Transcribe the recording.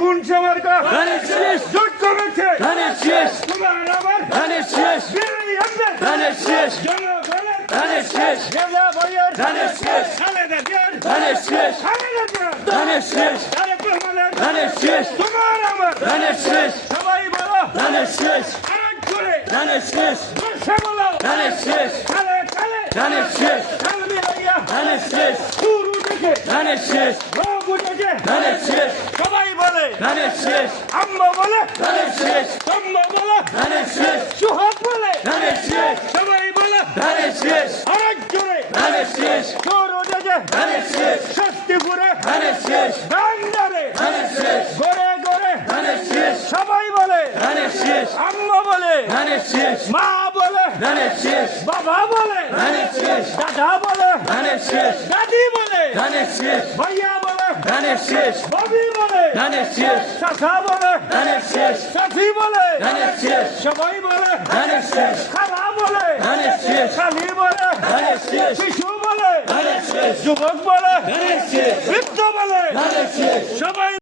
কোন সমার্কা ধানের শেষ যোগ্য ব্যক্তি ধানের শেষ তোমার আমার ধানের শেষ বিরোধী আমাদের ধানের শেষ জনগণের ধানের শেষ গেলা বইয়ের ধানের শেষ খালেদা জিয়ার ধানের শেষ খালেদা জিয়ার ধানের শেষ তারেক রহমানের ধানের শেষ তোমার আমার ধানের শেষ সবাই বলো ধানের শেষ আরেক করে ধানের শেষ দর্শে বলো ধানের শেষ খালে খালে ধানের শেষ খাল মিলাইয়া ধানের শেষ শুরু থেকে ধানের শেষ রঘু থেকে ধানের শেষ সবাই বলে ধানের শেষ আম্মা বলে ধানের শেষ সম্মা বলে ধানের শেষ সুহাগ বলে ধানের শেষ সবাই বলে ধানের শেষ আরেক জোরে ধানের শেষ শুরু থেকে ধানের শেষ শক্তিপুরে ধানের শেষ ভান্ডারে ধানের শেষ গড়ে গড়ে ধানের শেষ সবাই বলে ধানের শেষ আম্মা বলে ধানের শেষ মা বলে ধানের শেষ বাবা বলে ধানের শেষ দাদা বলে ধানের শেষ দাদি বলে ধানের শেষ ভাইয়া বলে ধানের শেষ ববি বলে ধানের শেষ চাচা বলে ধানের শেষ সাথী বলে ধানের শেষ সবাই বলে ধানের শেষ খালা বলে ধানের শেষ খালি বলে ধানের শেষ শিশু বলে ধানের শেষ যুবক বলে ধানের শেষ বৃদ্ধ বলে ধানের শেষ সবাই